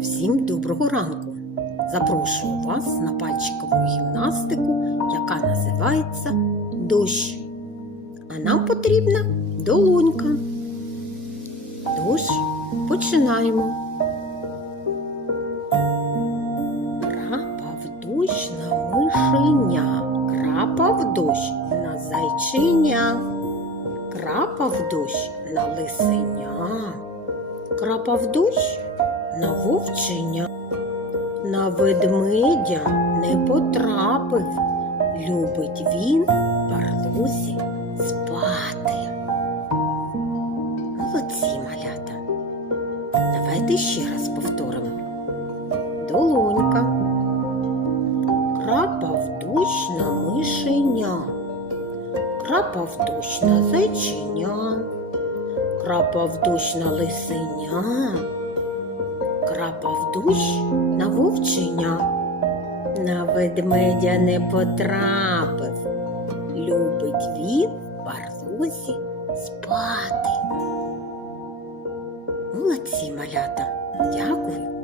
Всім доброго ранку! Запрошую вас на пальчикову гімнастику, яка називається дощ. А нам потрібна долонька. Тож починаємо. Крапав дощ на мишеня, крапав дощ на зайчиня, крапав дощ на лисеня, крапав дощ на вовченя. На ведмедя не потрапив, любить він в спати. Молодці, малята. Давайте ще раз повторимо. Долонька. Крапав дощ на мишеня, крапав дощ на зайчиня, крапав дощ на лисеня, крапав дощ на вовчення, На ведмедя не потрапив, любить він барлузі спати. Молодці, малята! Дякую!